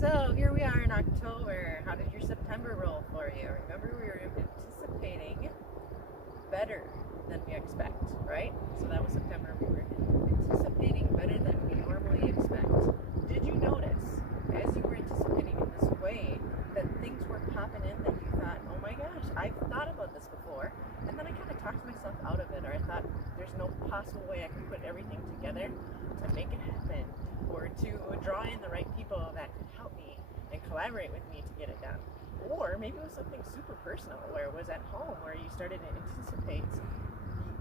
So here we are in October. How did your September roll for you? Remember, we were anticipating better than we expect, right? So that was September. We were anticipating better than we normally expect. Did you notice, as you were anticipating in this way, that things were popping in that you thought, oh my gosh, I've thought about this before, and then I kind of talked myself out of it, or I thought there's no possible way I can put everything together to make it happen, or to draw in the right people that could help me and collaborate with me to get it done. Or maybe it was something super personal, where it was at home, where you started to anticipate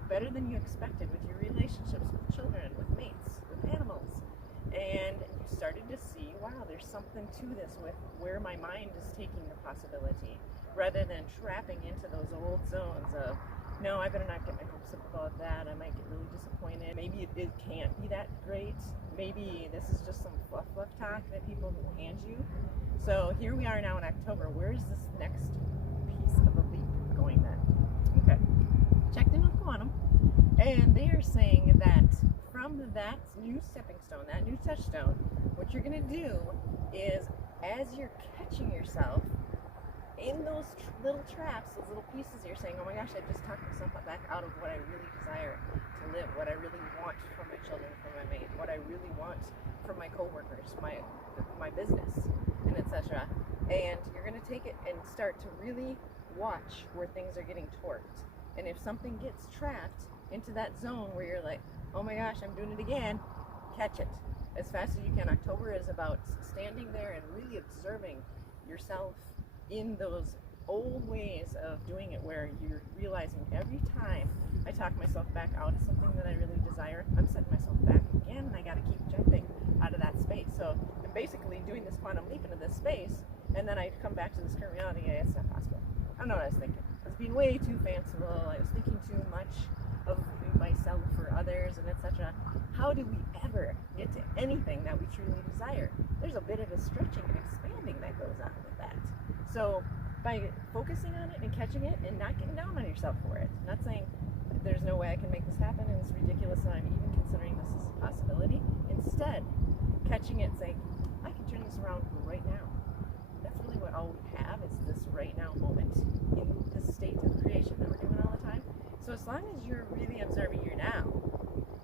better than you expected with your relationships with children, with mates, with animals. And you started to see, wow, there's something to this with where my mind is taking the possibility, rather than trapping into those old zones of, no, I better not get my hopes up about that. I might get really disappointed. Maybe it can't be that great. Maybe this is just some fluff talk that people will hand you. So here we are now in October. Where's this next piece of the leap going then? Okay. Checked in with Quantum, and they are saying that from that new stepping stone, that new touchstone, what you're going to do is, as you're catching yourself in those little traps, those little pieces, you're saying, oh my gosh, I just talked myself back out of what I really desire to live, what I really want for my children, for my mate, what I really want for my coworkers, my business, and etc. And you're going to take it and start to really watch where things are getting torqued. And if something gets trapped into that zone where you're like, oh my gosh, I'm doing it again, catch it as fast as you can. October is about standing there and really observing yourself in those old ways of doing it, where you're realizing every time I talk myself back out of something that I really desire, I'm setting myself back again, and I got to keep jumping out of that space. So I'm basically doing this quantum leap into this space, and then I come back to this current reality. Yeah, it's not possible. I don't know what I was thinking. I was being way too fanciful. I was thinking too much of myself or others, and etc. How do we ever get to anything that we truly desire? There's a bit of a stretching and expanding that goes on with that. So by focusing on it and catching it and not getting down on yourself for it, not saying there's no way I can make this happen and it's ridiculous and I'm even considering this as a possibility, instead catching it and saying, I can turn this around right now. That's really what all we have, is this right now moment in this state of creation that we're doing all the time. So as long as you're really observing your now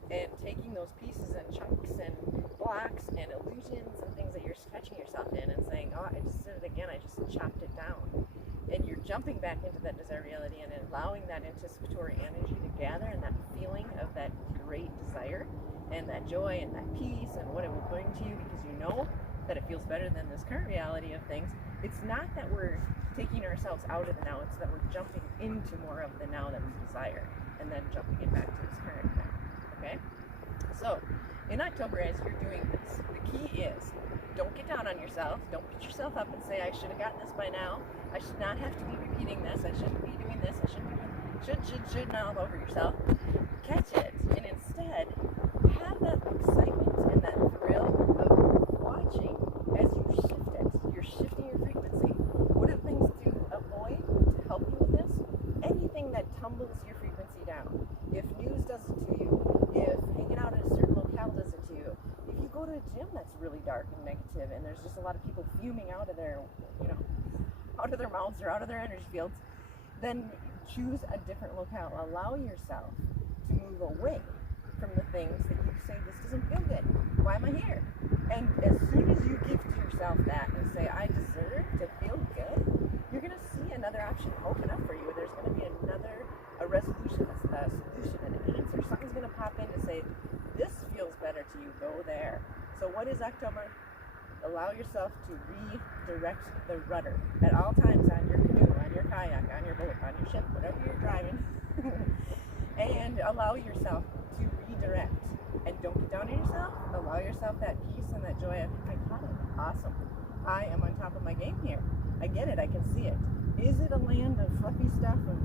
and taking those pieces and chunks and blocks and illusions and things that you're catching yourself in and saying, oh, I just did it again, I just chopped it down, and you're jumping back into that desired reality and allowing that anticipatory energy to gather, and that feeling of that great desire and that joy and that peace and what it will bring to you, because you know that it feels better than this current reality of things. It's not that we're taking ourselves out of the now, it's that we're jumping into more of the now that we desire, and then jumping it back to this current now. Okay? So, in October, as you're doing this, the key is, don't get down on yourself. Don't beat yourself up and say, I should have gotten this by now. I should not have to be repeating this. I shouldn't be doing this. I shouldn't be doing should not all over yourself. Catch it, and instead, have that excitement and that thrill of watching as you shift it. You're shifting your frequency. What are the things to avoid to help you with this? Anything that tumbles your frequency down. If news does it to you, if hanging out at a certain locale does it to you, if you go to a gym that's really dark and negative and there's just a lot of people fuming out of their, out of their mouths or out of their energy fields, then choose a different locale. Allow yourself to move away from the things that you say, this doesn't feel good. Why am I here? And as soon as you give to yourself that and say, I deserve to feel good, you're going to see another option open up for you. There's going to be a resolution, a solution, an answer. Something's going to pop in to say, this feels better to you, go there. So what is October? Allow yourself to redirect the rudder at all times on your canoe, on your kayak, on your boat, on your ship, whatever you're driving, and allow yourself to redirect. And don't get down on yourself. Allow yourself that peace and that joy of, my God, awesome. I am on top of my game here. I get it. I can see it. Is it a land of fluffy stuff of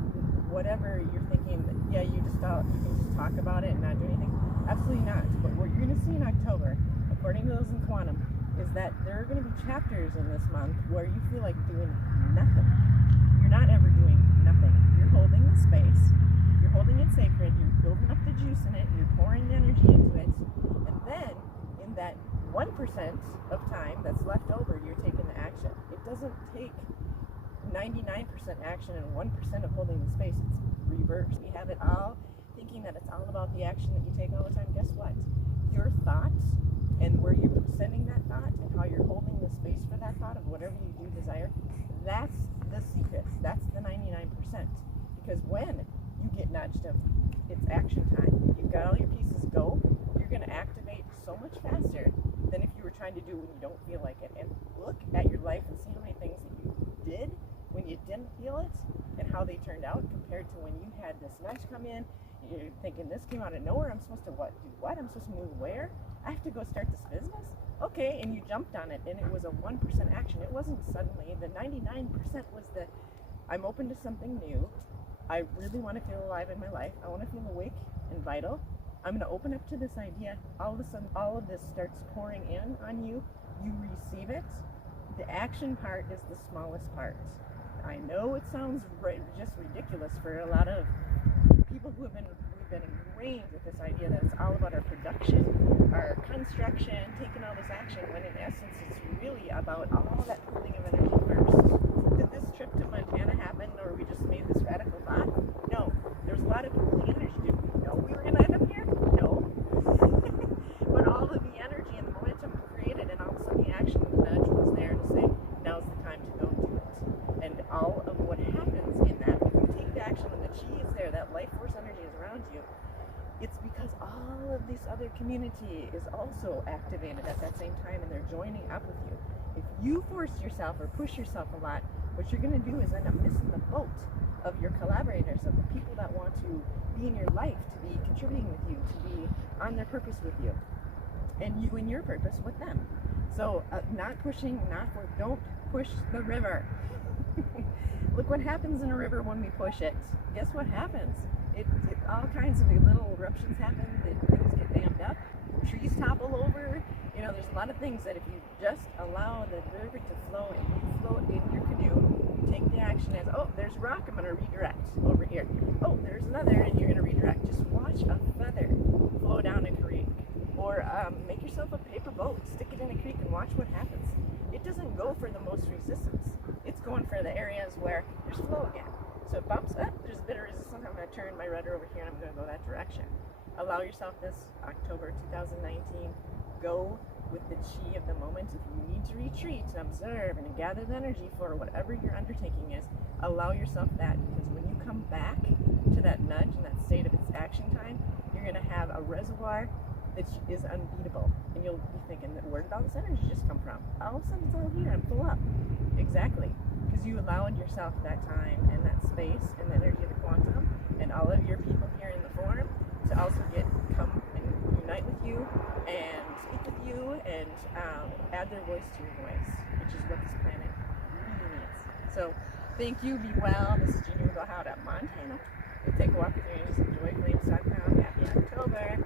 whatever you're thinking that, yeah, you can just talk about it and not do anything? Absolutely not. But what you're going to see in October, according to those in quantum, is that there are going to be chapters in this month where you feel like doing nothing. You're not ever doing nothing. You're holding the space. You're holding it sacred. You're building up the juice in it. You're pouring energy into it. And then, in that 1% of time that's left over, you're doesn't take 99% action and 1% of holding the space. It's reversed. We have it all thinking that it's all about the action that you take all the time. Guess what? Your thoughts and where you're sending that thought and how you're holding the space for that thought of whatever you do desire, that's the secret. That's the 99%. Because when you get nudged of it's action time, you've got all your pieces go, you're going to activate so much faster than if you were trying to do when you don't feel like it. And look at your life and see how many things that you did when you didn't feel it and how they turned out compared to when you had this nudge come in. You're thinking, this came out of nowhere. I'm supposed to do what? I'm supposed to move where? I have to go start this business? Okay, and you jumped on it, and it was a 1% action. It wasn't suddenly. The 99% was the, I'm open to something new. I really want to feel alive in my life. I want to feel awake and vital. I'm going to open up to this idea. All of a sudden, all of this starts pouring in on you. You receive it. The action part is the smallest part. I know it sounds just ridiculous for a lot of people who have been ingrained with this idea that it's all about our production, our construction, taking all this action, when in essence it's really about all that pooling of energy first. Did this trip to Montana happen, or we just made this radical thought? No. There's a lot of pooling energy. Did we know we were going to end up here? No. But all of the energy and the momentum created, and all of a sudden the action and the nudge was there to say, now's the time to go do it. And all of what happens in that, when you take the action and the chi is there, that life force energy is around you, it's because all of this other community is also activated at that same time, and they're joining up with you. If you force yourself or push yourself a lot, what you're going to do is end up missing the boat of your collaborators, of the people that want to be in your life, to be contributing with you, to be on their purpose with you, and you and your purpose with them. So don't push the river. Look what happens in a river when we push it. Guess what happens? All kinds of little eruptions happen, things get dammed up, trees topple over. You know, there's a lot of things that if you just allow the river to flow and you float in your canoe, take the action as, oh, there's a rock, I'm going to redirect over here. Oh, there's another, and you're going to redirect. Just watch a feather flow down a creek. Or make yourself a paper boat, stick it in a creek, and watch what happens. It doesn't go for the most resistance. It's going for the areas where there's flow again. So it bumps up, there's a bit of resistance, I'm going to turn my rudder over here and I'm going to go that direction. Allow yourself this October 2019, go with the chi of the moment. If you need to retreat and observe and gather the energy for whatever your undertaking is, allow yourself that, because when you come back to that nudge and that state of its action time, you're going to have a reservoir that is unbeatable, and you'll be thinking, where did all this energy just come from? All of a sudden it's all here, I'm full up. Exactly. Because you allowed yourself that time and that space and the energy of the quantum and all of your people here in the forum to also come and unite with you and speak with you and add their voice to your voice, which is what this planet really needs. So thank you, be well. This is Jeannie with Blaha, Montana. Take a walk with your angels, enjoy flames.com. Happy October.